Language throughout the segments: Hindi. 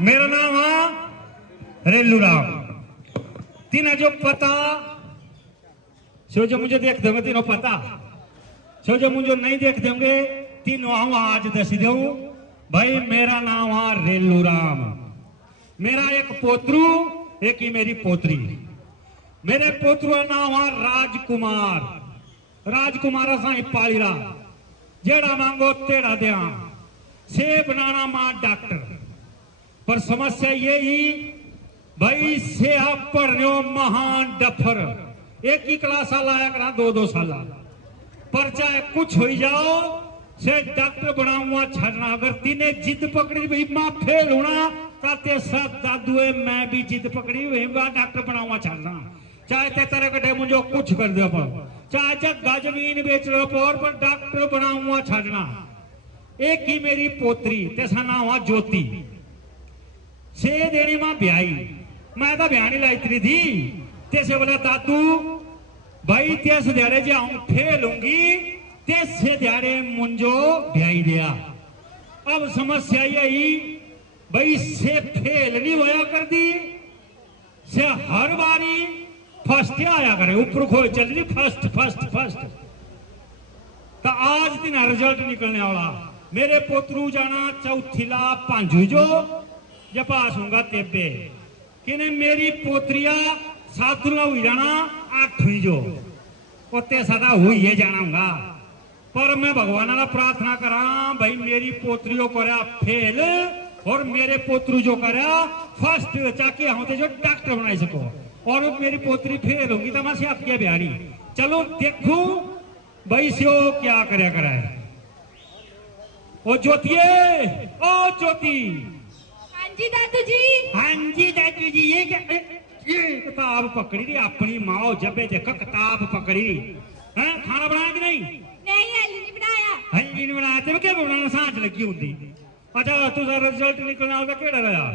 मेरा नाम है रेलू राम। तीन जो पता सो जो मुझे देख दोगे तीनों पता सो जो मुझे नहीं देख दोगे तीनों हम आज दस दू भाई। मेरा नाम है रेलू राम। मेरा एक पोतरू एक ही मेरी पोतरी। मेरे पोतरू का नाम है राजकुमार। राजकुमार असा पालीरा जेड़ा मांगो तेड़ा दिया से बनाना मां डॉक्टर। पर समस्या ये ही भाई से आप पढ़ रहे हो महान डफर। एक ही क्लास लाया करा दो साल पर चाहे कुछ हो जाओ से डॉक्टर बनाऊंगा छड़ना। अगर तीने जिद पकड़ी भाई मां फेल होना करते सब दादू है मैं भी जिद पकड़ी हुई डॉक्टर बनाऊंगा छड़ना। चाहे ते तरह कटे मुझे कुछ कर दो पर चाहे जगह जमीन बेच लो पर डॉक्टर बनाऊंगा छड़ना। एक ही मेरी पोतरी तेसा नाम है ज्योति। से देनी मां ब्याई मैं तो ब्याह नहीं लाई थी तेसे बोला दादू भाई तेस दिहाड़े जे आऊं फेल होंगी तेसे दिहाड़े मुंजो ब्याई दिया। अब समस्या यही भाई से फेल नहीं होया कर दी से हर बारी फर्स्ट आया करे ऊपर खो चल रही फर्स्ट फर्स्ट फर्स्ट। तो आज दिन रिजल्ट निकलने वाला मेरे पोतरू जाना चौथीला पांचू जो जब पास होगा तेबे कि मेरी पोतरिया सातुला हुई जाना आठवीं जो उतने सदा हुई है जाना होगा। पर मैं भगवान का प्रार्थना करा भाई मेरी पोतरियों को फेल और मेरे पोतरू जो करा फर्स्ट चाके हम जो डॉक्टर बनाई सको। और मेरी पोतरी फेल होगी तो मैं सियात किया बिहारी। चलो देखू भाई से क्या करया करा है। ओ ज्योति ओ ज्योति। हाँ जी दादू जी। हाँ जी दादू जी ये क्या ये किताब पकड़ी थी अपनी माओ जबे देखो किताब पकड़ी है। खाना बनाया कि नहीं? नहीं हल्ली नहीं बनाया। हल्ली नहीं बनाया तो क्या बनाना सांच लगी होती। अच्छा तुझा रिजल्ट निकलना होगा केड़ा रहा?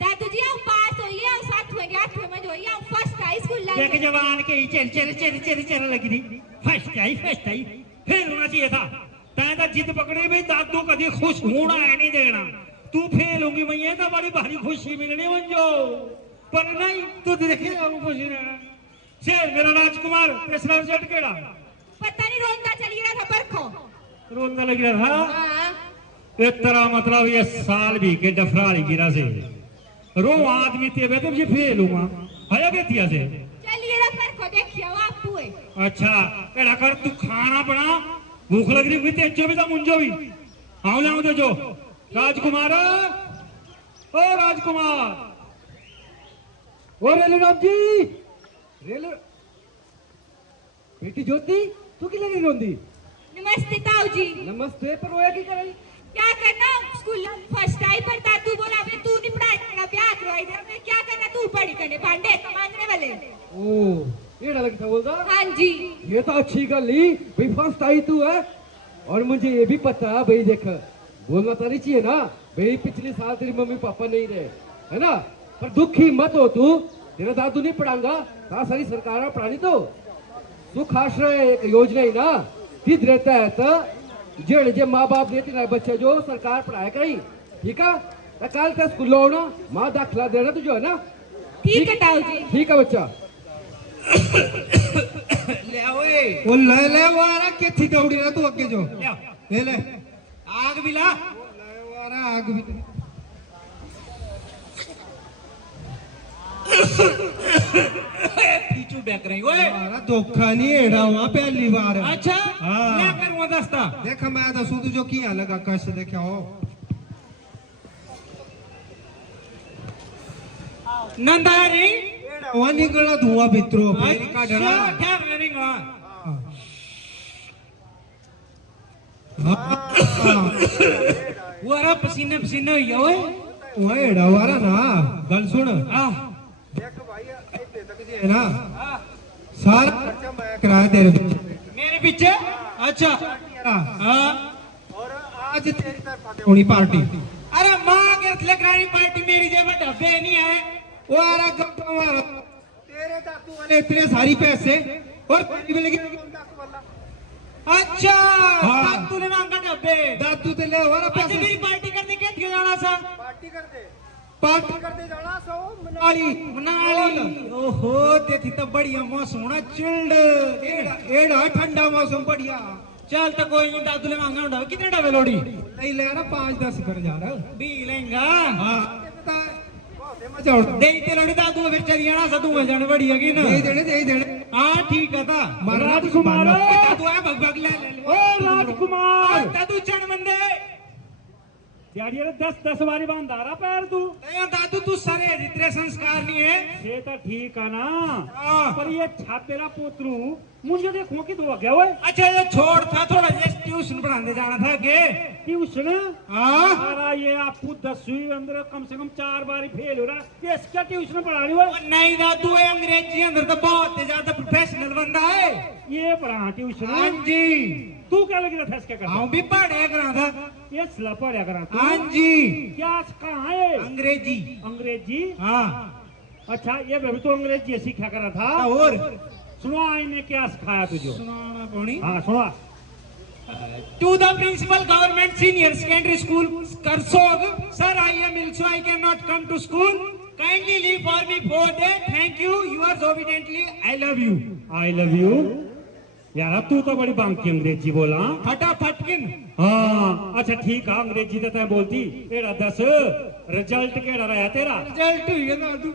दादू जी हम पास होई है 7वें 8वें में होई हम फर्स्ट आई स्कूल लाइन। देख जवान के चल चल चल चल चल लगी थी फर्स्ट आई फिर होना चाहिए था। तैं तो जिद पकड़ी भी दादू कभी खुश होना है नहीं देना तू फेल होगी मैं तो बड़ी भारी खुशी मिलनी मुझो। पर नहीं तू देखे खुशी रहना से मेरा राजकुमार तीसरा रिजल्ट केड़ा? पता नहीं रोंदा चली रहा था परखो रोंदा लग रहा था। हां एक तरह मतलब ये साल भी के डफराली गिरा से रो आदमी तेरे तो ये फेल हुआ आया बेतिया से चलिए रा परखो देखियो आपू है। अच्छा केड़ा कर तू खाना बना भूख लग रही हुई तेजो भी तो मुंजो भी आओ ले दे जो राजकुमार ओ राजकुमार ओ रेलू राम जी रेलू बेटी ज्योति तू की लगी रोंदी? नमस्ते ताऊ जी। नमस्ते पर रोया की करे? क्या करना स्कूल फर्स्ट आई पर दादू बोला मैं तू नहीं पढ़ाई तेरा ब्याह करवाई इधर मैं क्या करना तू पढ़ी करने भांडे कमाने वाले। ओ ये लगी था बोलता। हाँ जी ये तो अच्छी गल ली भाई फर्स्ट आई तू है। और मुझे ये भी पता भाई देख बोलना तो नहीं चाहिए ना भाई पिछले साल तेरी मम्मी पापा नहीं रहे है ना। पर दुखी मत हो तू तेरा दादू नहीं पढ़ाऊंगा कहा सारी सरकार पढ़ानी तो सुख आश्रय एक योजना ही ना तिद रहता है तो जेड़ जे माँ बाप देते ना बच्चे जो सरकार पढ़ाया करी ठीक है। तो कल तक स्कूल आओ ना माँ दाखिला देना तुझे है ना। ठीक है ताऊ जी। ठीक है बच्चा ले ओए वो ले वाला के थी दौड़ी रहा तू आगे जो ले आग भी ला ले वाला आग भी पीछू बैक रही ओए हमारा धोखा नहीं एड़ा हुआ पहली बार। अच्छा हाँ। क्या करूंगा दस्ता देख मैं दसू तू जो किया लगा कैसे देखा हो नंदारी वहां निकला धुआं भित्रो फेरी का डरा। अच्छा क्या करेंगे वो अरे पसीने पसीने हुई है ओए वहां एड़ा वाला ना गल सुन देख भाई इतने तक जे ना सारा खर्चा मैं कराया तेरे मेरे पीछे अच्छा हाँ और आज तेरी तरफ आके होनी पार्टी। अरे माँ के लेकर पार्टी मेरी जेब में डब्बे नहीं है वो आ रहा गप्पा मारा तेरे दादू वाले इतने सारी पैसे और तेरी भी लगी अच्छा हाँ। दादू ने मांगा डब्बे दादू ते ले वाला अच्छा पैसे मेरी पार्टी करने के क्यों जाना सा पार्टी कर दे पार्टी करते जाना सो मनाली मनाली ओहो तेथी तो बढ़िया मौसम होना चिल्ड एड़ा ठंडा मौसम बढ़िया चल तो कोई नहीं दादू ले मांगा उड़ा कितने डबे लोड़ी नहीं ले ना 5-10 कर जा रहा भी लेंगा हां मजा उड़ दे ते लोड़ी दादू फिर चली जाना सदू में जाने बढ़िया की ना दे देने हां ठीक है ता राजकुमार दादू है भग ले ओ राजकुमार दादू चढ़ मंदे यार ये 10 बारी बांधा रहा पैर तू नहीं दादू तू सारे इतने संस्कार नहीं है ये तो ठीक है ना हाँ। पर ये छापेरा पोतरू मुझे देखो कि तू गया हुआ अच्छा ये छोड़ था थोड़ा ये ट्यूशन पढ़ाने जाना था के ट्यूशन हाँ अरे ये आपको 10वीं अंदर कम से कम 4 बार फेल हो रहा है इसका ट्यूशन पढ़ानी हुआ नहीं दादू ये अंग्रेजी अंदर तो बहुत ज्यादा प्रोफेशनल बंदा है ये पढ़ा ट्यूशन हाँ जी तू क्या लग रहा था इसके हाँ भी पढ़े करा था ये सला पढ़ा करा तू हाँ जी क्या कहाँ है अंग्रेजी अंग्रेजी हाँ अच्छा ये भी तो अंग्रेजी सीखा करा था और सुनो आईने क्या सिखाया तुझे सुनाना पड़ी हाँ सुना To the principal government senior secondary school Karsog, sir, I am ill so I cannot come to school. Kindly leave for me 4 days. Thank you. Yours obediently. I love you. I love you यार तू तो बड़ी बांकी अंग्रेजी बोला फटाफट किन हाँ अच्छा ठीक है अंग्रेजी तो तय बोलती एड़ा 10 रिजल्ट केड़ा रहा तेरा रिजल्ट हुई है दादू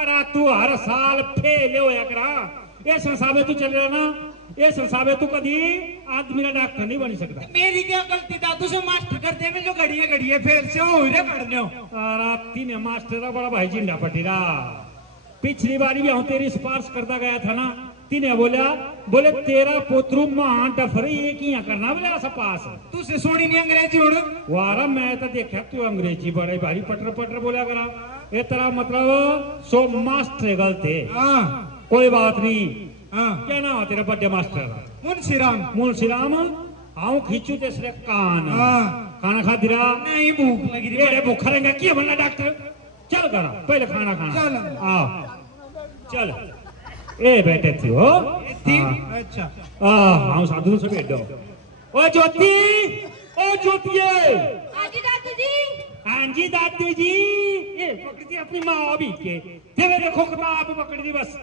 अरे तू हर साल फेल होया करा ये संसार में तू चल रहा ना ये संसार में तू कभी आदमी का डॉक्टर नहीं बन सकता मेरी क्या गलती दादू से मास्टर करते में जो घड़िए फेल से हो रे पढ़ने हो अरे तीन मास्टर का बड़ा भाई जिंदा पटेगा पिछली बारी भी हम तेरी सिफारिश करता गया था ना तीने बोले तेरा पोतरू मां डफरी ये किया करना बोले ऐसा पास तू से सोनी नहीं अंग्रेजी उड़ वारा मैं तो देखा तू अंग्रेजी बड़े भारी पटर पटर बोला करा ये तेरा मतलब सो मास्टर गलत है हाँ कोई बात नहीं हाँ क्या नाम है तेरा बर्थडे मास्टर मुंशीराम मुंशीराम आओ खींचू तेरे कान हाँ खाना खा दिरा नहीं भूख लगी रे ये भूखा रहेगा क्या बनना डॉक्टर चल करा पहले खाना खाना चल। आओ चल ए बैठे थी हो थी हाँ। अच्छा हम साधु से बैठो ओ ज्योति ओ ज्योतिए आजी दादू जी हाँ जी दादी जी ये पकड़ी अपनी माँ भी के तेरे देखो किताब पकड़ दी बस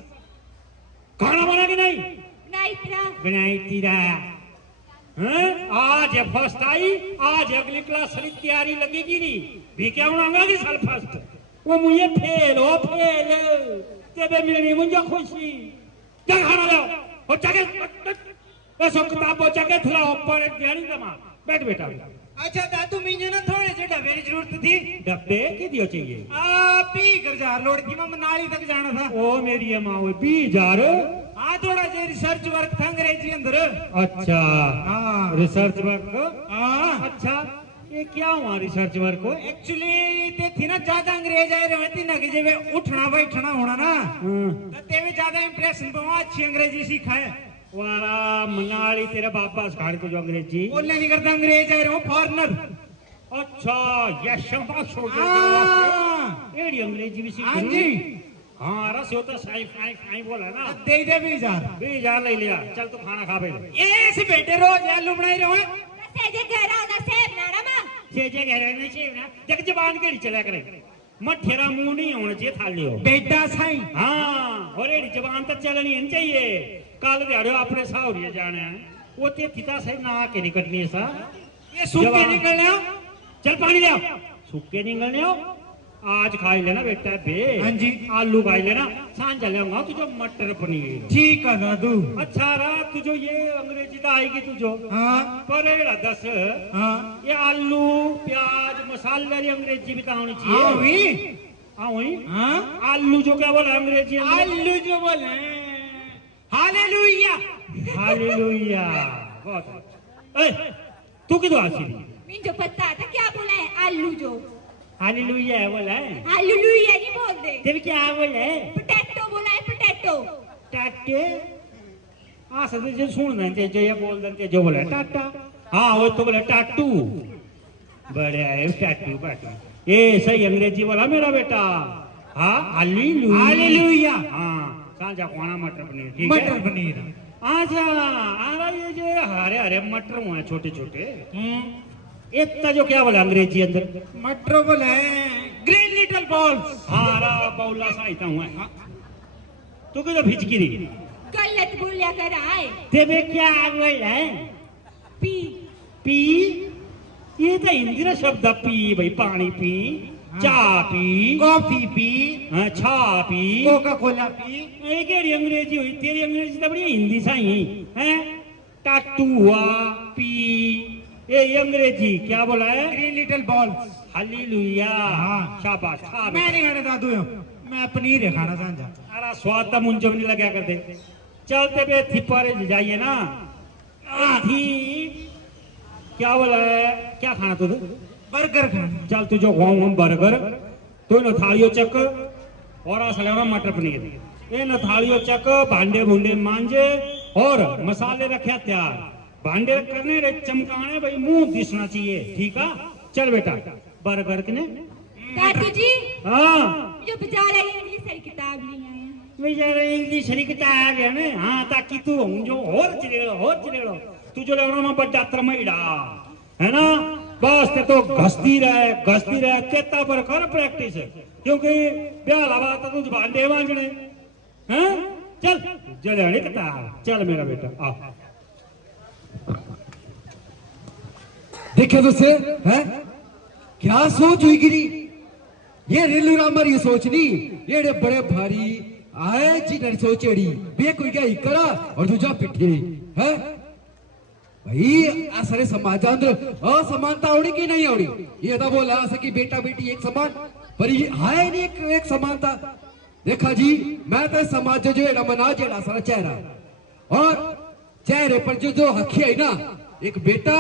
खाना बना के नहीं नहीं तेरा बनाई तीरा हैं आज है फर्स्ट आई आज अगली क्लास की तैयारी लगेगी नहीं भी क्या बनाऊंगा कि साल फर्स्ट वो मुझे फेल हो फेल तेरे मिलनी मुझे खुशी क्या खाना लो हो जाके ऐसा किताब हो जाके थोड़ा ऊपर तैयारी जमा बैठ बेटा अच्छा दादू मुझे ना थोड़े से डब्बे की जरूरत थी डब्बे के दियो चाहिए आप ही कर जा लोड की मैं मनाली तक जाना था ओ मेरी माँ 20,000 हाँ थोड़ा सा रिसर्च वर्क था अंग्रेजी अंदर अच्छा हाँ रिसर्च वर्क हाँ अच्छा ये क्या हुआ रिसर्च वर्क को एक्चुअली ते थी ना ज्यादा अंग्रेज आए रहती ना कि जब उठना बैठना होना ना तो ते भी ज्यादा इंप्रेशन पे अच्छी अंग्रेजी सीखा है वारा मनाली तेरा बापा सिखा को जो अंग्रेजी बोलने नहीं करता अंग्रेज आए रहे फॉरनर अच्छा ये शाबाश हो हाँ गया एडी अंग्रेजी भी सीख हाँ जी हाँ रस होता साई फाई फाई बोला ना दे दे 20,000 ले लिया चल तू खाना खा पे ये से बेटे रोज आलू बनाई रहे सेजे घर आओ ना सेब ना रमा जे कह रहे नहीं चाहिए ना देख जबान केड़ी चला करे मठेरा मुंह नहीं होना चाहिए थाली हो बेटा साईं हाँ और एडी जबान तो चलनी नहीं चाहिए कल दिहाड़ो अपने साहौरिये जाना है वो ते पिता से ना के निकटनी सा ये सूखे निकलने चल पानी ले सूखे निकलने आज खाई लेना बेटा बे हाँ जी आलू खाई लेना सांझ जाऊंगा तुझो मटर पनीर ठीक है दादू अच्छा रहा तुझो ये अंग्रेजी तो आएगी तुझो हाँ पर एड़ा 10 हाँ ये आलू प्याज मसाले वाली अंग्रेजी भी तो आनी हाँ चाहिए हुई हाँ वही हाँ आलू जो क्या बोला अंग्रेजी आलू जो बोले हालेलुया हालेलुया बहुत ए तू किधर आसी मुझे पता था क्या बोला है आलू जो हालेलुया बोला है हालेलुया नहीं बोल दे तेरे क्या बोला है पोटैटो बोला है पोटैटो टाटे हाँ सद जो सुन दे जो ये बोल दे जो बोला टाटा हाँ वो तो बोला टाटू बड़े है टाटू पाटू ये सही अंग्रेजी बोला मेरा बेटा हाँ हालेलुया हाँ सांझा खाना मटर पनीर ठीक है मटर पनीर अच्छा आ रहा ये जो हरे हरे मटर हुए छोटे छोटे इतना जो क्या बोला अंग्रेजी अंदर मट्रो बोला है ग्रीन लिटिल बॉल्स। हारा बौला साइता हुआ है तू क्यों भिचकी रही गलत बोलिया कर आए तेरे क्या आ गई है पी पी ये तो हिंदी ना शब्द है, पी भाई पानी पी चाय पी कॉफी पी हाँ, छा पी कोका कोला पी। ये केड़ी अंग्रेजी हुई तेरी अंग्रेजी तो बड़ी हिंदी सा ही है टाटू हुआ पी ये अंग्रेजी क्या बोला है ग्रीन लिटिल बॉल्स। हालेलुया हाँ। शाबाश खा मैं नहीं खाने दादू यो, मैं पनीर है खाना चाहता। अरे स्वाद तो मुंजो नहीं लगा करते चलते बे थी पर जाइए ना थी क्या बोला है क्या खाना तुझे बर्गर खाना। चल तुझो खाऊं हम बर्गर तो न थालियों चक और असला मटर पनीर ये न थालियों चक भांडे भूंडे मांजे और मसाले रखे तैयार भांडे करने रे चमकाने भाई मुंह दिसना चाहिए ठीक है चल बेटा बर्गर के ने दादू जी हाँ जो बेचारा इंग्लिश की किताब ली आए हैं बेचारा इंग्लिश की किताब है ना हाँ ताकि तू जो और चिरेड़ो तू जो लेना मैं बड़ा तरमईड़ा है ना बस ते तो घसती रहे तेता पर कर प्रैक्टिस क्योंकि ब्याह लगा तो तुझ भांडे मांजने हैं चल जलेनी किताब चल मेरा बेटा आ देखियो तुझसे है क्या सोच हुई गिरी ये रेलू रामर ये सोच नी ये बड़े भारी आए जी नर सोचेड़ी बे कोई क्या करा और दूजा पिठे है भाई आ सारे समाजांतर असमानता आवड़ी की नहीं आवड़ी ये तो बोला ऐसे कि बेटा बेटी एक समान पर ये है नहीं एक समानता देखा जी मैं तो समाज जो है मना जेड़ा सारा चेहरा और चेहरे पर जो हकी है ना एक बेटा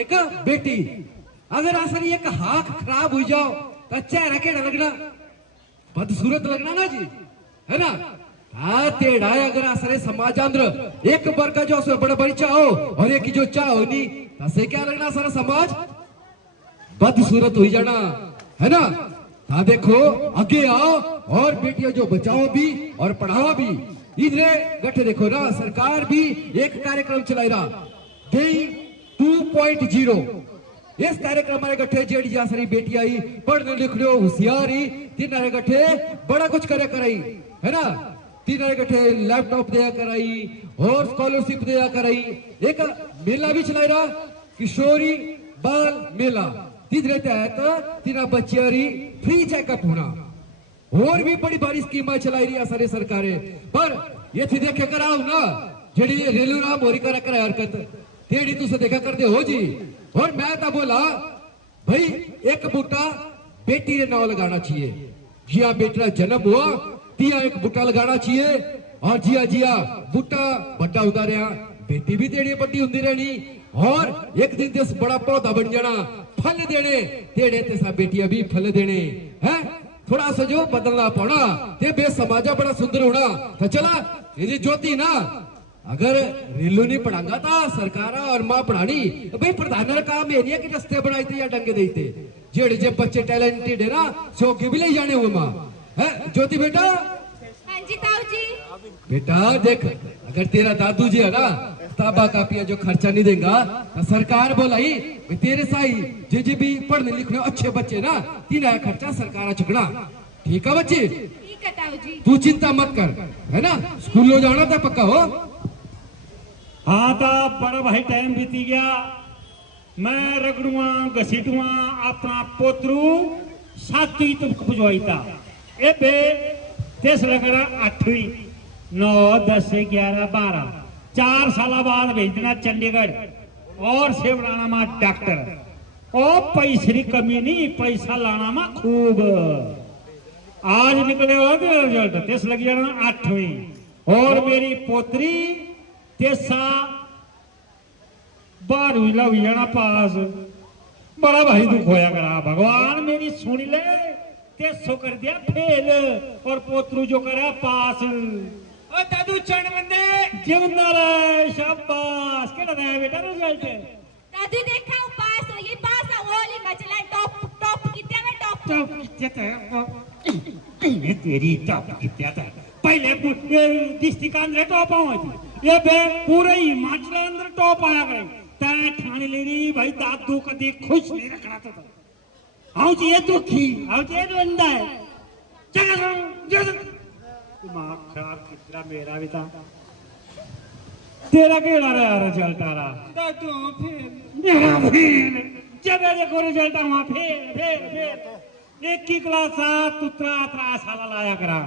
एक बेटी अगर असर एक हाथ खराब हो जाओ तो चेहरा केड़ा लगना बदसूरत लगना ना जी है ना हाँ तेड़ा अगर असरे समाजांतर एक बार का जो बड़े बड़ी चाहो और एक जो चाहो नहीं तसे क्या लगना सारा समाज बदसूरत हो जाना है ना हाँ देखो आगे आओ और बेटियां जो बचाओ भी और पढ़ाओ भी इधर गठे देखो ना सरकार भी एक कार्यक्रम चलाई रहा गई 2.0 इस कार्यक्रम हमारे गठे जेडी जा सारी बेटी आई पढ़ने लिखने होशियारी तीन गठे बड़ा कुछ करे कराई है ना तीन गठे लैपटॉप दिया कराई और स्कॉलरशिप दिया कराई एक मेला भी चलाई रहा किशोरी बाल मेला तीसरे तहत तीन बच्चियारी फ्री चेकअप होना और भी बड़ी बड़ी स्कीम चलाई रही सारी सरकारें पर ये थी देखे कराओ ना जेडी रेलू राम होरी करा करे हरकत तेड़ी तुसे देखा करते हो जी और मैं तो बोला भाई एक बूटा बेटी ने नाव लगाना चाहिए जिया बेटा जन्म हुआ तिया एक बूटा लगाना चाहिए और जिया बूटा बड़ा होता रहा बेटी भी तेड़ी बड़ी होती रहनी और एक दिन तेस बड़ा पौधा बन जाना फल देने तेड़े तेसा बेटियां भी फल देने हैं थोड़ा सा जो बदलना पड़ा ते बे समाजा बड़ा सुंदर होना तो चला ये ज्योति ना अगर रेलू नहीं पढ़ांगा था सरकार और माँ पढ़ानी तो भाई प्रधान काम है नहीं कि रस्ते बनाई थे या डंगे देते जेड़े जे बच्चे टैलेंटेड है ना सो के भी ले जाने हुए माँ है ज्योति बेटा हाँ जी ताऊ जी बेटा देख अगर तेरा दादू जी है ना किताबा कापिया जो खर्चा नहीं देगा तो सरकार बोलाई तेरे साई जे भी पढ़ने लिखने अच्छे बच्चे ना तीन खर्चा सरकार चुकना ठीक है बच्चे ठीक है ताऊ जी तू चिंता मत कर है ना स्कूल लो जाना था पक्का हो हाँ तो बड़ा भाई टाइम बीती गया मैं रगड़ुआ घसीटुआ अपना पोतरू साथी तुम खुजवाई था ए बे तेस लगना 8वीं 9 10 11 12 4 साल बाद भेजना चंडीगढ़ और से बनाना मा डॉक्टर और पैसे की कमी नहीं पैसा लाना मा खूब आज निकले वाला रिजल्ट तेस लग जाना 8वीं और मेरी पोतरी तेसा 12वीं लग जाना पास बड़ा भाई दुख होया करा भगवान मेरी सुन ले तेसो कर दिया फेल और पोतरू जो करा पास ओ दादू चढ़ बंदे जीवनदार शाबाश केड़ा है बेटा रिजल्ट दादू देखा हूँ पास हो ये पास हो ओली मचला टॉप कितने में टॉप ये तेरी टॉप कितना था पहले डिस्ट्रिक्ट अंदर टॉप आई थी ये बे पूरे हिमाचल अंदर टॉप आया गए तैं ठाने ले रही भाई दादू कदी खुश नहीं रखना था हाँ जी ये दुखी हाँ जी ये बंदा है चल दिमाग खराब कितना मेरा भी था तेरा केड़ा रहा रिजल्ट आ रहा दादू फिर मेरा फेल जब देखो रिजल्ट वहां फेल एक की क्लास तू त्रा साला लाया करा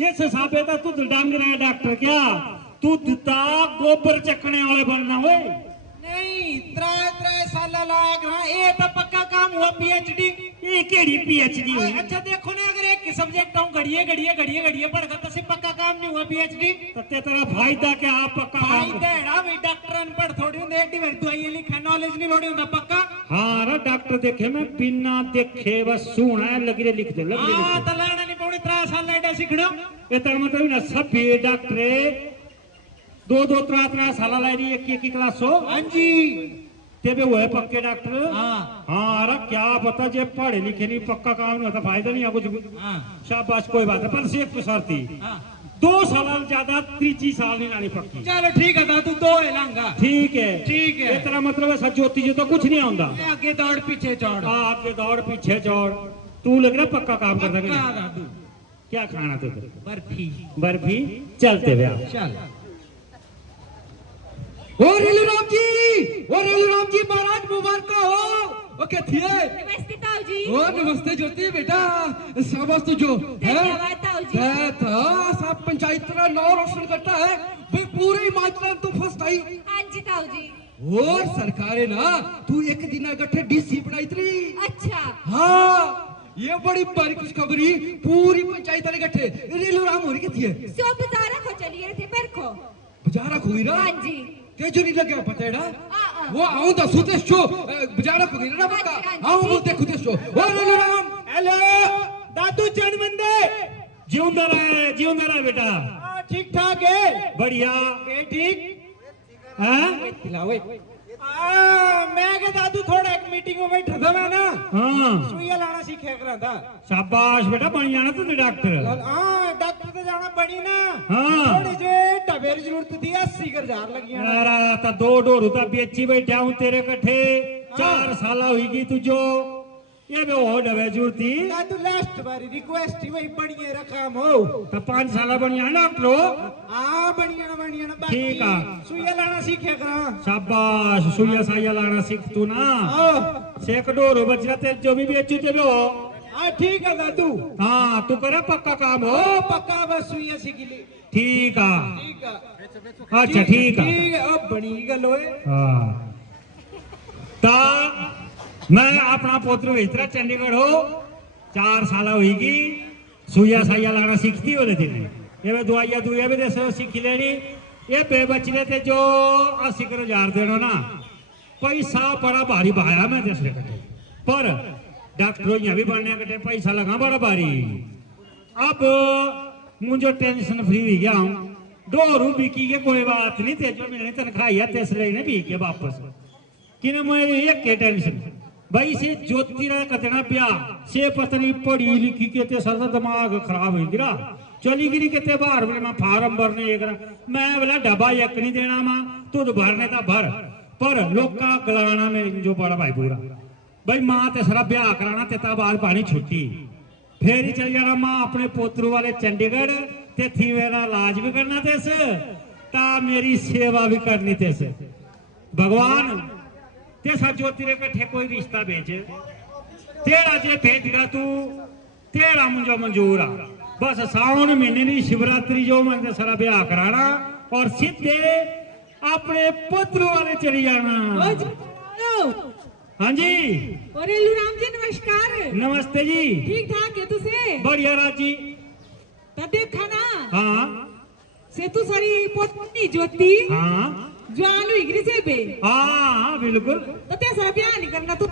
ये हिसाबे था तू डांग रहा है डॉक्टर क्या तू दिता गोबर चकने वाले बनना हो नहीं त्रै साल लायक रहा ये तो पक्का काम हुआ पीएचडी ये केड़ी पीएचडी हुई अच्छा देखो ना अगर एक सब्जेक्ट हूँ घड़िए पढ़कर तो सिर्फ पक्का काम नहीं हुआ पीएचडी तो तेरा फायदा क्या आप पक्का काम फायदा है भाई डॉक्टर अनपढ़ थोड़ी होंगे एडी मेरी दवाई लिखा नॉलेज नहीं थोड़ी होता पक्का हाँ रा डॉक्टर देखे मैं बिना देखे बस सुना लगी लिख दे हाँ तो लाना नहीं पौनी 3 साल एडा सीखना ये तेरा मतलब ना सब डॉक्टर दो त्रा साल लाई रही एक क्लास हो हाँ जी तेरे वो है पक्के डॉक्टर हाँ हाँ अरे क्या पता जे पढ़े लिखे नहीं पक्का काम नहीं होता फायदा नहीं है कुछ हाँ शाबाश कोई बात है पर सिर्फ शर्ती हाँ 2 साल ज्यादा 3 साल नहीं लानी पक्की चलो ठीक है दादू 2 है लांगा ठीक है ये तेरा मतलब है सज्जोती जी तो कुछ नहीं आਉਂਦਾ आगे दौड़ पीछे चौड़ आगे दौड़ पीछे चौड़ तू लग रहा पक्का काम करता है पक्का दादू क्या खाना तो बर्फी चलते व्या चल ओ रेलूराम जी महाराज मुबारक हो ओ कैसी है नमस्ते ताऊ जी ओ नमस्ते ज्योति बेटा शाबाश तुझो धन्यवाद ताऊ जी था सब पंचायत तेरा नाम रोशन करता है भाई पूरे हिमाचल तू फर्स्ट आई हाँ जी ताऊ जी और सरकार है ना तू एक दिन गठे डीसी बनाई थी अच्छा हाँ ये बड़ी बड़ी खुशखबरी पूरी पंचायत वाले गठे रेलूराम हो रही है सो बाजारा को चलिए थे पर को बजारा खोई ना हाँ जी तेजो नहीं लगे पता है ना वो आऊं तो सुते शो बजारा खोई ना पक्का आऊं वो देखो ते शो ओ रेलूराम हेलो दादू चंद बंदे जीवंदा रहा बेटा ठीक ठाक है बढ़िया ठीक हाँ खिलावे मैं के दादू थोड़ा एक मीटिंग में बैठा था मैं ना हाँ सुइया लाना सीखे करा था शाबाश बेटा बन जाना तू डॉक्टर हाँ डॉक्टर तो जाना पड़ी ना हाँ थोड़ी जो टबेर जरूरत थी 80,000 लगी अरे तो 2 ढोरू तो बेची बैठा हूँ तेरे कट्ठे 4 साल हुई तुझो ये भी हो डबे जरूरती दादू लास्ट बारी रिक्वेस्ट ही वही बढ़िया रकम हो तो 5 साल बन जाना डॉक्टर हाँ बढ़िया ना ठीक है सुइया लाना सीखे करा शाबाश सुइया साइया लाना सीख तू ना सेक ढोरू बच रहा तेरे जो भी बेचू ते हो हाँ ठीक है दादू हाँ तू करे पक्का काम हो पक्का बस सुइया सीख ली ठीक है ठीक है अच्छा ठीक है ठीक है अब बनी गल होए हाँ ता मैं अपना पोत्र भेजता चंडीगढ़ हो 4 साल होगी सुइया साइया लाना सीखती हो लेती ये दवाइया दुआ भी दस सीखी लेनी ये बेबचने थे जो 80,000 देना ना पैसा बड़ा भारी बहाया मैं दस कटे पर डॉक्टर यहाँ भी बनने कटे पैसा लगा बड़ा भारी अब मुझे टेंशन फ्री हो गया हूँ 2 रूपये की कोई बात नहीं तेजो मिलने तनख्वाह है तेसरे ने भी के वापस कि मेरी एक के टेंशन भाई से ज्योति रा कतना पिया से पत्नी पढ़ी लिखी के ते सदा दिमाग खराब हो गिरा चली गिरी के ते बाहर में फार्म भरने एक मैं बोला डब्बा एक नहीं देना मां तू भरने का भर पर लोका गलाना में जो बड़ा भाई पूरा भाई मां ते सारा ब्याह कराना ते बाद पानी छुट्टी फिर ही चल जाना मां अपने पोतरू वाले चंडीगढ़ ते थी मेरा इलाज भी करना तेस ता मेरी सेवा भी करनी तेस भगवान तेसा जो तेरे कट्ठे कोई रिश्ता भेजे तेरा जे भेजगा तू तेरा मुझे मंजूर आ बस सावन महीने की शिवरात्रि जो मैं सारा ब्याह कराना और सीधे अपने पुत्र वाले चली जाना हाँ जी रेलूराम जी नमस्कार नमस्ते जी ठीक ठाक है तुसे बढ़िया राजी तब देखा ना हाँ से तू सारी पोतनी ज्योति हाँ जवान हुई गिरी से बे हाँ बिल्कुल तो ते सारा ब्याह नहीं करना तू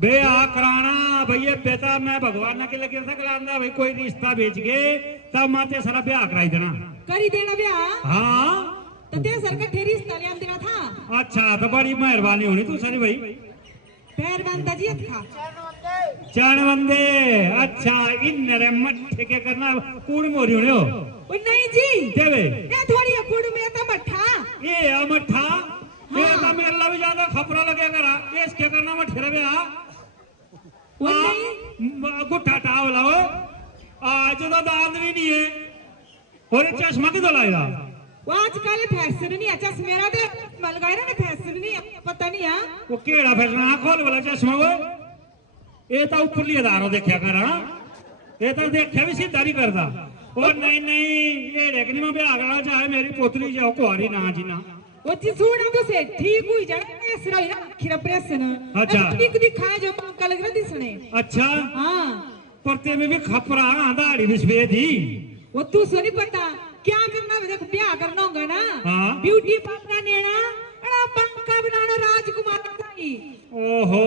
ब्याह कराना भैया बेटा मैं भगवान के लगे था कराना भाई कोई रिश्ता बेच गए तब माते सारा ब्याह कराई देना करी देना ब्याह हाँ तो ते सर का ठेरी रिश्ता ले देना था अच्छा तो बड़ी मेहरबानी होनी तू सारी भाई पैर बंदा जी था चार बंदे अच्छा इन नरे मट्ठे के करना कूड़ मोरी होने हो ओ नहीं जी देवे ये थोड़ी कुड़ में तो मठा ये मट्ठा ये तो मेरे ला भी ज्यादा खपरा लगे करा ये इसके करना मैं ठहरे बे वो नहीं गुट्ठा टाव लाओ आज तो दांत भी नहीं है और ये चश्मा किधर लाएगा वो आजकल फैशन नहीं है चश्मे मेरा भी मलगाए ना फैशन नहीं है पता नहीं है वो केड़ा फैशन आँख खोल वाला चश्मा वो ये तो ऊपर लिए दारो देखा कर हाँ ये तो देखा भी सीधा नहीं करता और नहीं ये देखनी मैं ब्याह करना चाहे मेरी पोतरी जाओ कुआरी ना जी ना वो जी सुन तो से ठीक हुई जाए ऐसा ही ना खीरा प्रश्न अच्छा। ठीक दिखाया जो पंका लग रहा दिसने अच्छा हाँ परते में भी खपरा दाढ़ी बिस्बे थी वो तू सुनी पता क्या करना है देखो ब्याह करना होगा ना हाँ। ब्यूटी पार्लर लेना अड़ा पंका बनाना राजकुमार का ही ओहो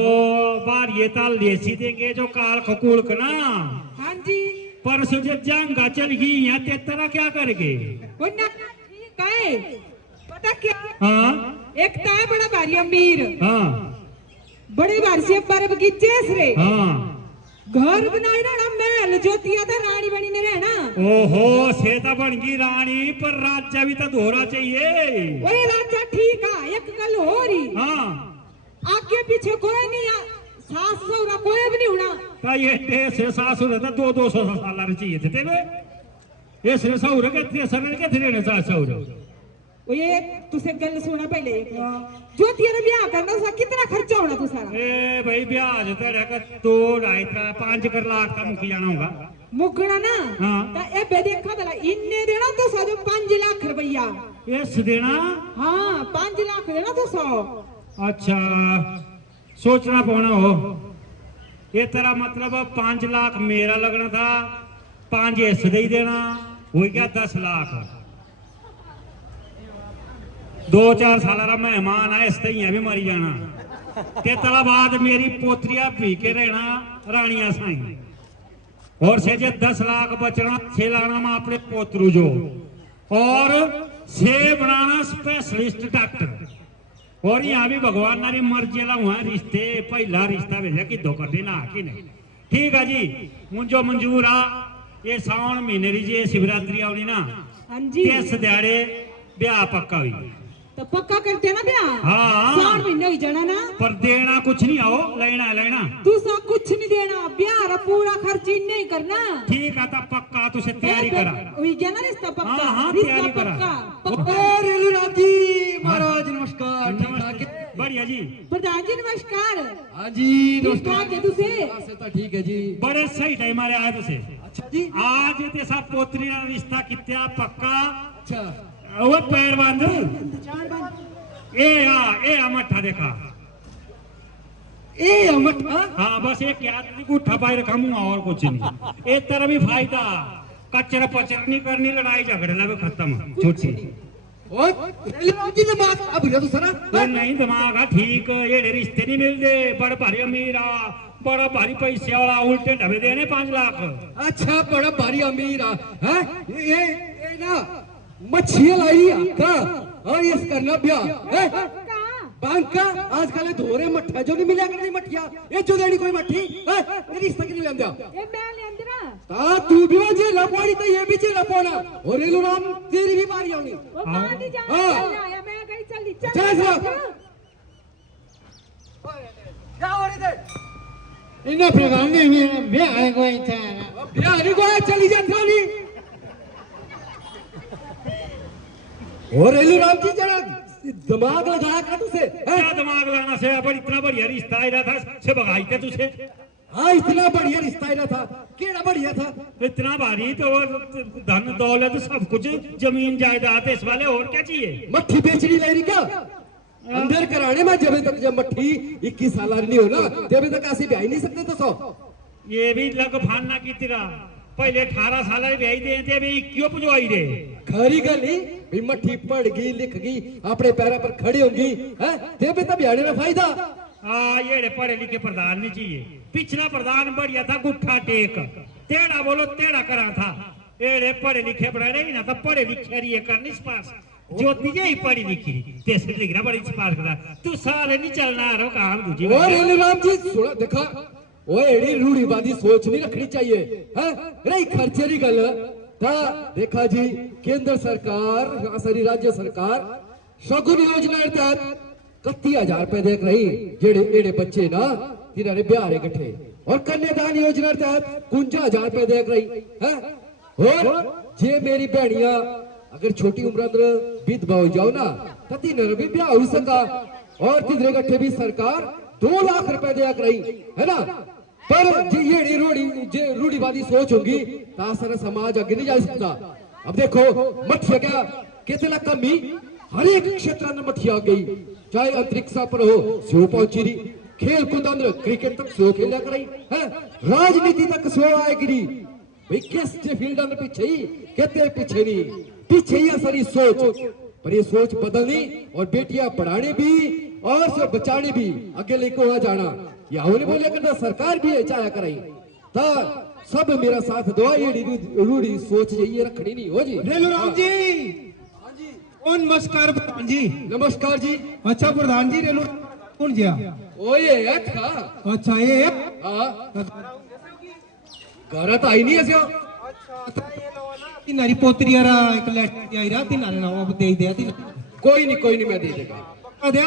बार ये ताल लेसी देंगे जो काल खकूल का ना हाँ जी परसों जब जंगा चल गई यहाँ ते तरह क्या करेंगे वो ना ठीक है पता क्या हाँ एक तो है बड़ा भारी अमीर हाँ बड़े भारी से पर बगीचे से हाँ घर बनाए ना महल ज्योतिया था रानी बनी ने रहना ओहो सेता बन गई रानी पर राजा भी तो दोहरा चाहिए ओए राजा ठीक है एक गल हो रही हाँ आगे पीछे कोई नहीं है सास सहुरा कोई भी नहीं होना का ये देश से सासुर था 200 साल चाहिए थे तेरे ये से सहुर के सर के थे ना सहुर वो ये तुसे गल सुना पहले ज्योतिया ने ब्याह करना सा कितना खर्चा होना तू सारा ए भाई ब्याज तेरा का 2 2.5 5 कर लाख का मुक जाना होगा मुगना ना हाँ। ता ए बे देखा दला इन्ने देना तो सो 5 लाख रुपया इस देना हाँ 5 लाख देना तो 100 अच्छा सोचना पौना हो ये तेरा मतलब 5 लाख मेरा लगना था 5 इस दे ही देना हो गया 10 लाख 2-4 साल मेहमान आए इस तरह भी मरी जाना ते तला बाद मेरी पोतरिया पी के रहना रानिया साई और से जे 10 लाख बचना 6 लाना मैं अपने पोतरू जो और 6 बनाना स्पेशलिस्ट डॉक्टर और यहाँ भी भगवान नारी मर्जी ला हुआ रिश्ते पहला रिश्ता भेजा कि दो कर देना कि नहीं ठीक है जी मुझो मंजूर आ ये सावन महीने री जी शिवरात्रि आनी ना हाँ जी इस दिहाड़े ब्याह पक्का हुई तो पक्का करते ना ब्याह हाँ। 4 महीने हो जाना ना पर देना कुछ नहीं आओ लेना तू सा कुछ नहीं देना ब्याह रा पूरा खर्च नहीं करना ठीक है तब पक्का तुझे तैयारी करा वही क्या ना रिश्ता पक्का हाँ, रिश्ता तैयारी करा। पक्का रेलूराम जी महाराज नमस्कार ठीक ठाक है? बढ़िया जी प्रधान जी नमस्कार हाँ जी ठीक ठाक है तुसे से तो ठीक है जी बड़े सही टाइम आ आए तुझे अच्छा जी आज ते सब पोतरी का रिश्ता कितना पक्का अच्छा वो पैर बांध ए मठा देखा ए अमठा हाँ बस एक याद उठा पाए रखा मुँह और कुछ नहीं एक तरह भी फायदा कचरा पचरा नहीं करनी लड़ाई झगड़े लगे खत्म छुट्टी और रेलूराम जी ने बात अब तो सरा तो नहीं दिमाग है ठीक ये रिश्ते नहीं मिलते बड़ा भारी अमीर आ बड़ा भारी पैसे वाला उल्टे ढबे देने 5 लाख अच्छा बड़ा भारी अमीर है ये ना मच्छियां लाई का और इस करना ब्याह है बांका आजकल धोरे मठा जो नहीं मिला करनी मठिया ये जो देनी कोई मठी है ये रिश्ता की नहीं लेंदा ए मैं ले अंदर ता तू भी वजे लपोड़ी तो ये भी चे लपोना और रेलूराम तेरी भी बारी आनी वो पानी जा हाँ। आया मैं गई चली चल साहब क्या हो रही थे इन्हें प्रोग्राम में ब्याह है कोई था ब्याह नहीं कोई चली जा थानी और रेलूराम जी जरा दिमाग लगाया कर तुसे क्या दिमाग लगाना से पर इतना बढ़िया रिश्ता आया था से भगाई थे तुझे हाँ इतना बढ़िया रिश्ता आया था केड़ा बढ़िया था इतना भारी तो धन दौलत सब कुछ जमीन जायदाद इस वाले और क्या चाहिए मट्ठी बेचनी ले रही क्या अंदर कराने में जब तक जब मट्ठी 21 साल नहीं हो ना तब तक ऐसे ब्याह ही नहीं सकते तो 100 ये भी लग फानना की तरह पहले 18 साल ब्याह दे थे भी क्यों पुजवाई रे खरी गल ही भी मट्ठी पढ़ गई लिख गई अपने पैरों पर खड़ी होगी हैं तब तक ब्याह में फायदा ये पढ़े लिखे प्रधान नहीं चाहिए पिछला प्रधान बढ़िया था गुट्ठा टेक टेढ़ा बोलो टेढ़ा करा था एड़े पढ़े लिखे बड़ा नहीं ना तो पढ़े लिखे रही करनी पास ज्योति ही पढ़ी लिखी तेरे लिखना बड़ी पास करा तू सारे नहीं चलना रो काम दूजी और रेलूराम जी सुनो देखा वो एड़ी रूढ़ीवादी सोच नहीं रखनी चाहिए हैं रही खर्चे की गल था देखा जी केंद्र सरकार सॉरी राज्य सरकार शगुन योजना के तहत 31,000 रुपए देख रही जेड़े एड़े बच्चे ना तिन्हारे ब्याह इकट्ठे और कन्यादान योजना के तहत 51,000 रुपए देख रही है। और जे मेरी भैनिया अगर छोटी उम्र अंदर विधवा हो जाओ ना तो तिन्हारे भी ब्याह हो सका और तिधरे इकट्ठे भी सरकार 2 लाख रुपए देख रही है ना। पर ये रूढ़ीवादी सोच होगी तो सारा समाज आगे नहीं जा सकता। अब देखो मठिया क्या कितना कमी हर एक क्षेत्र में मठिया आ गई, चाहे अंतरिक्ष पर हो सो पहुंची रही, खेल कूद अंदर क्रिकेट तक सो खेला कर रही है, राजनीति तक सो आएगी भाई किस फील्ड में पीछे ही कहते पीछे नहीं पीछे ही सारी सोच। पर ये सोच बदलनी और बेटियां पढ़ाने भी और से बचाने भी आगे लेको आ जाना ये हमने बोले करना सरकार भी चाया कराई ता सब मेरा साथ दो ये रूढ़ी सोच ये रखनी नहीं हो जी। रेलूराम जी ओ नमस्कार प्रधान जी। नमस्कार जी। अच्छा प्रधान जी रेलू कौन जिया ओ ये था अच्छा ये हां घर तो आई नहीं ऐसे तिनारी पोतरी रा एक लेटर आई रा तिनारे नाम अब दे दिया ती कोई नहीं मैं दे देगा दे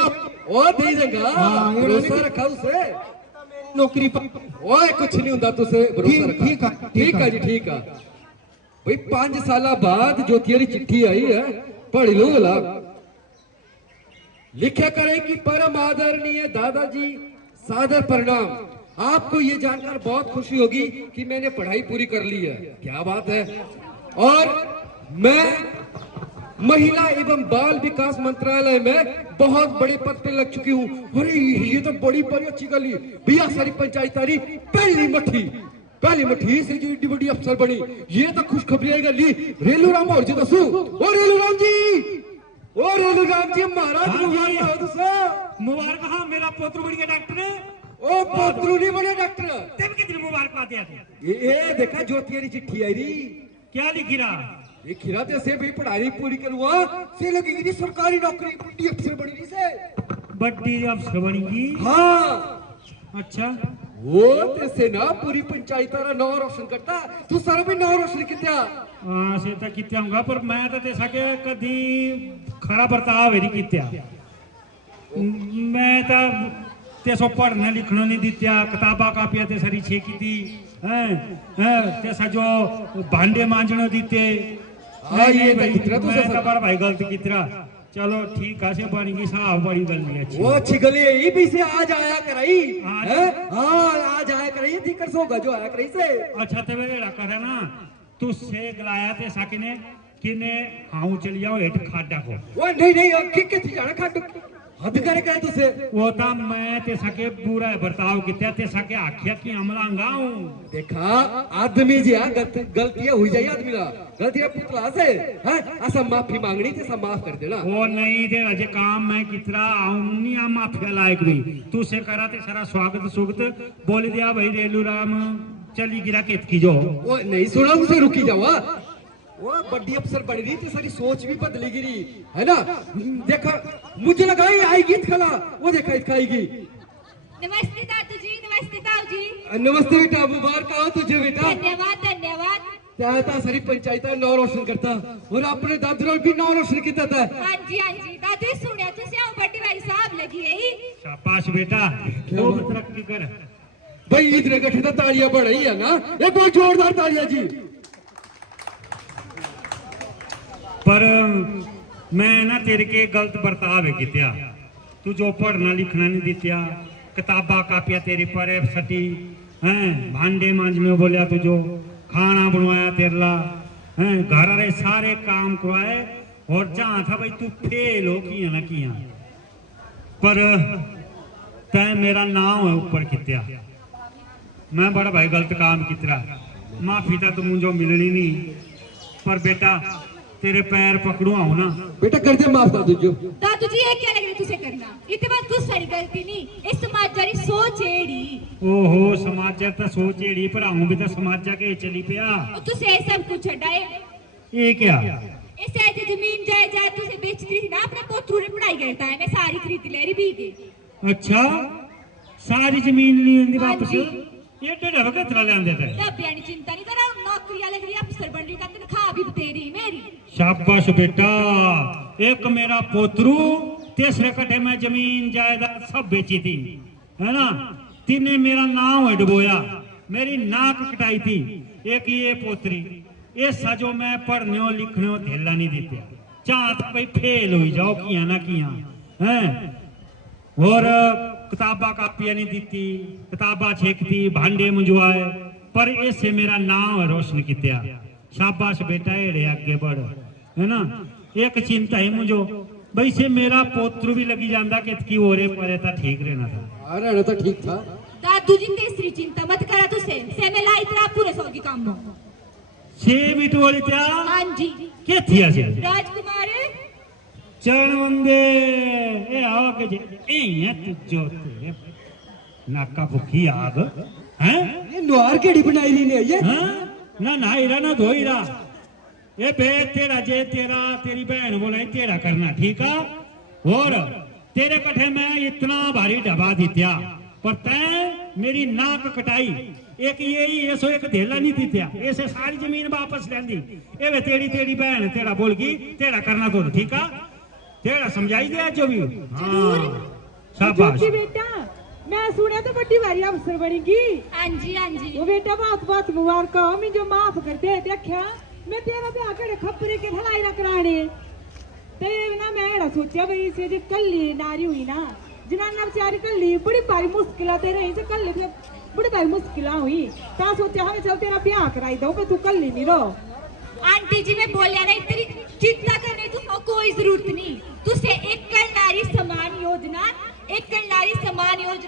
और दे देगा भरोसा रखा उसे नौकरी पर ओए कुछ नहीं होता तुझसे भरोसा रखा। ठीक है जी ठीक है भाई 5 साल बाद जो तेरी चिट्ठी आई है पढ़ लो ला लिखा करे कि परम आदरणीय दादाजी सादर प्रणाम। आपको ये जानकर बहुत खुशी होगी कि मैंने पढ़ाई पूरी कर ली है। क्या बात है। और मैं महिला एवं बाल विकास मंत्रालय में बहुत बड़े पद पे लग चुकी हूँ। अरे ये तो बड़ी अच्छी गली भैया सारी पंचायतारी पहली मट्ठी से जो इतनी बड़ी अफसर बनी ये तो खुशखबरी गली रेलूराम और जी दसू ओ रेलूराम जी महाराज मुबारक हाँ मेरा पोत्र बन गया डॉक्टर। ओ पोत्र नहीं बने डॉक्टर तेरे कितनी मुबारक आते हैं। ये देखा ज्योति चिट्ठी आई रही क्या लिखी रहा ये खिराते से भी पढ़ाई पूरी करवा से लगेगी सरकारी नौकरी बड़ी अफसर बनी से बड़ी अफसर बनेगी। हाँ अच्छा वो तेसे ना पूरी पंचायत रा नाम रोशन करता तू सारा भी नाम रोशन कित्या। हाँ से तो कित्या होगा पर मैं तो तेसा के कदी खरा बर्ताव नहीं कित्या। मैं तो तेसो पढ़ने लिखने नहीं दित्या किताबा कापिया ते सारी छे की थी तेसा जो भांडे मांजने दीते ये कितना तो मैं तो भाई गलत कितना। चलो ठीक है से बनेगी साहब बड़ी गली अच्छी वो अच्छी गली है भी से आज आया कराई आज आया कराई दिक्कत होगा जो आया कराई से। अच्छा ते मेरे करे ना तू से गलाया ते साकिने किने हाउ चली जाओ एट खाडा को वो नहीं के थी जाना खाडू हद करे करे तुसे वो ता मैं ते सके पूरा बर्ताव कित्या ते सके आखिया की हमला गाऊं। देखा आदमी जी गलतियां हुई जाई आदमी ला गलतियां पुतला से हैं ऐसा माफी मांगनी ते सब माफ कर देना। वो नहीं दे अजे काम मैं कितना आऊंगी आ माफी लायक भी तू से करा ते सारा स्वागत सुगत बोल दिया भाई रेलूराम चली गिरा केत की जो वो नहीं सुना मुझे रुकी जावा वो बड़ी अफसर बन रही थी सारी सोच भी बदली गिरी है ना। देखा मुझे लगा ये आएगी खला वो देखा इसका आएगी। नमस्ते दादू जी नमस्ते ताऊ जी। नमस्ते बेटा मुबारक हो तुझे बेटा। धन्यवाद क्या सारी पंचायत नाम रोशन करता और अपने दादू भी नाम रोशन किया था। हाँ जी दादू सुनिया तुझे आओ बड़ी भाई साहब लगी है शाबाश बेटा खूब तरक्की कर भाई इतने इकट्ठे तो तालियां बढ़ाई है ना एक बहुत जोरदार तालियां जी। पर मैं ना तेरे के गलत बर्ताव है कित्या तू जो पढ़ना लिखना नहीं दित्या किताबा कापिया तेरे पर सटी हैं भांडे मांजने बोलिया तू जो खाना बनवाया तेरला हैं घर रहे सारे काम करवाए और जहाँ था भाई तू फेल हो किया ना किया पर तय मेरा नाम है ऊपर कित्या मैं बड़ा भाई गलत काम कितरा माफी तो मुझे मिलनी नहीं पर बेटा तेरे पैर पकड़ू आओ ना बेटा कर दे माफ दादू जी। दादू जी ये क्या लग रहा है तुझे करना इतने बात कुछ सारी गलती नहीं इस समाज जारी सोच एड़ी ओहो समाज तो सोच एड़ी पर आऊं भी तो समाज के चली पिया तुझे सब कुछ हटाए ये क्या इसे ऐसे जमीन जायदाद तुझे बेचती थी ना अपने पोतरू ने पढ़ाई करता है मैं सारी खरीद ले रही भी अच्छा सारी जमीन ली इंदी हाँ वापस जी। ये डेढ़ वक्त ले आंदे थे तब यानी चिंता नहीं करा नौकरी लग रही अफसर बन रही का तनख्वाह भी तेरी मेरी। शाबाश बेटा एक मेरा पोतरू तीसरे कट्ठे में जमीन जायदाद सब बेची थी, है ना। तिने मेरा नाम डुबोया, मेरी नाक कटाई थी। एक ये पोतरी, ये सजो मैं पढ़ने लिखने धेला नहीं देते, चाह तो भाई फेल हुई जाओ किया ना किया हैं। और किताबा कापियां नहीं दीती, किताबा छेकती, भांडे मुंजवाए, पर ऐसे मेरा नाम रोशन किया। शाबाश बेटा, एड़े आगे बढ़, है ना। एक चिंता है मुझे भाई से मेरा पोत्र भी लगी जाता कि की ओरे परे था, ठीक रहना था। अरे तो ठीक था। दादू जी तीसरी चिंता मत करा तू से मैं लाई इतना पूरे सौगी काम हो। छे बिटोली त्या हाँ जी के थिया से राजकुमार चरण वंदे ए आओ के जे ए ये तुझो ते नाका भूखी आग हैं। ये नुआर केड़ी बनाई ली ने ये हाँ? ना नहाईरा ना धोईरा, ये बे तेरा जे तेरा तेरी बहन बोला तेरा करना, ठीक है। और तेरे कठे में इतना भारी डबा दित्या, पर तैं मेरी नाक कटाई। एक यही ऐसो एक धेला नहीं दित्या, ऐसे सारी जमीन वापस लेंदी। ए वे तेरी तेरी बहन तेरा बोल की तेरा करना तो, ठीक है। तेरा समझाई दिया जो भी। हाँ शाबाश बेटा, मैं सुने तो बड़ी बारी अफसर बनेगी। हाँ जी हाँ जी। वो बेटा बहुत बहुत मुबारक हो, मैं जो माफ करते हैं देखा मैं तेरा ब्याह करे खपरे के भलाई ना कराने ते ना मैं एड़ा सोचा भाई से जे कल्ली नारी हुई ना जनाना बेचारी कल्ली बड़ी भारी मुश्किल ते रही से कल्ली फिर बड़ी भारी मुश्किल हुई ता सोचा हमें चल तेरा ब्याह कराई दो तू कल्ली नहीं रो। आंटी जी ने बोलिया ना तेरी चिंता करने तो कोई जरूरत नहीं। तुझसे एक नारी समान योजना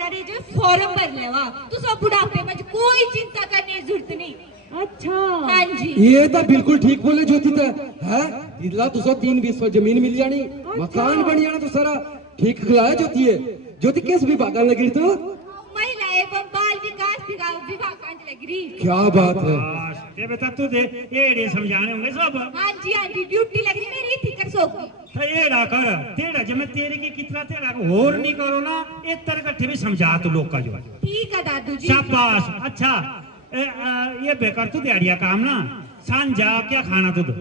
रे जो फॉर्म भर लेवा तू सब बुढ़ापे में कोई चिंता करने की जरूरत नहीं। अच्छा हाँ जी ये तो बिल्कुल ठीक बोले ज्योति ते है। इला तुसा 3 बीसवा जमीन मिल जानी, मकान बन जाना तो सारा ठीक खिलाया ज्योति है। ज्योति किस विभाग लगी तो महिला एवं बाल विकास विभाग लग रही। क्या बात है। ये बता तू दे ये समझाने होंगे सब। हाँ जी ड्यूटी लग रही मेरी थी कर सो तो एड़ा कर तेरा जब मैं तेरे के कितना तेरा को और नहीं करो ना एक तरह का भी समझा तू लोग का जो। ठीक है दादू जी। शाबाश। अच्छा ये बेकार तू दिहाड़िया काम ना सांझा क्या खाना तू तो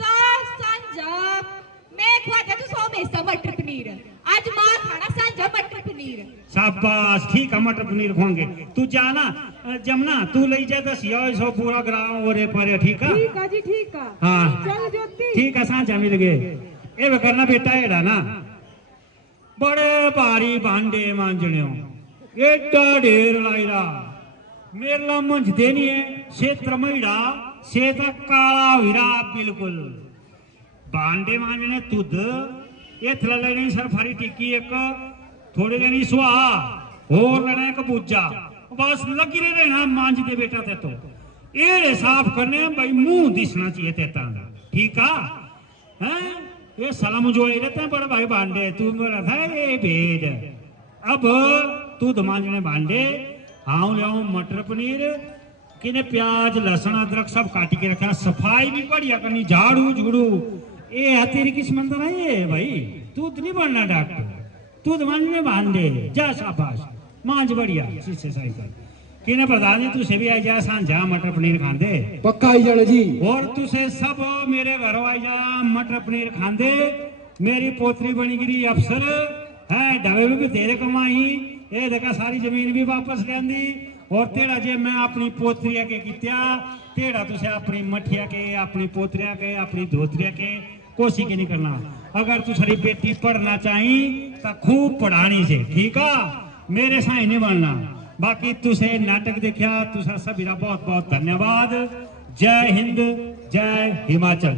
सांझा मैं खवाता तू सो में मटर पनीर, आज मां खाना सांझा मटर पनीर। शाबाश ठीक है, मटर पनीर खाओगे। तू जाना जमना तू ले जा 10 सौ पूरा ग्राम और पर, ठीक है। ठीक है जी ठीक है। हाँ चल ज्योति ठीक है सांझा मिल गए। ये करना बेटा एड़ा ना बड़े भारी भांडे मांजने एडा ढेर लाइरा मेरा मंझ देनी है क्षेत्र महिड़ा से तो काला हीरा बिल्कुल भांडे मांजने तुद ये थला लेनी सरफारी टिक्की एक थोड़ी लेनी सुहा और लेना एक बुज्जा बस लगी रहना मांझ दे बेटा ते तो ये साफ करने भाई मुंह दिसना चाहिए तेता, ठीक है। ये सलाम जो रहते हैं बड़े भाई भांडे तू मेरा था ये भेद। अब तू मांजने भांडे हाँ ले मटर पनीर किने प्याज लहसुन अदरक सब काटी के रखा, सफाई भी बढ़िया करनी, झाड़ू झुड़ू ये तेरी किस्मत है ये भाई। तू नहीं बनना डॉक्टर, तू मांजने भांडे जा शाबाश मांझ बढ़िया शीशे सही कर किने बता दी तुझे भी आई जा सांझा मटर पनीर खांदे पक्का आई जाने जी। और तुझे सब मेरे घर आई जा मटर पनीर खांदे। मेरी पोतरी बनी गिरी अफसर है, ढाबे में भी तेरे कमाई ये देखा सारी जमीन भी वापस लेंदी। और तेरा जे मैं अपनी पोतरिया के कित्या तेरा तुझे अपनी मठिया के अपनी पोतरिया के अपनी धोतरिया के कोशी के नहीं करना। अगर तू सारी बेटी पढ़ना चाही तो खूब पढ़ानी से, ठीक है, मेरे साई नहीं बनना। बाकी तुझे नाटक देखा तुझा सभी बहुत बहुत धन्यवाद। जय हिंद जय हिमाचल।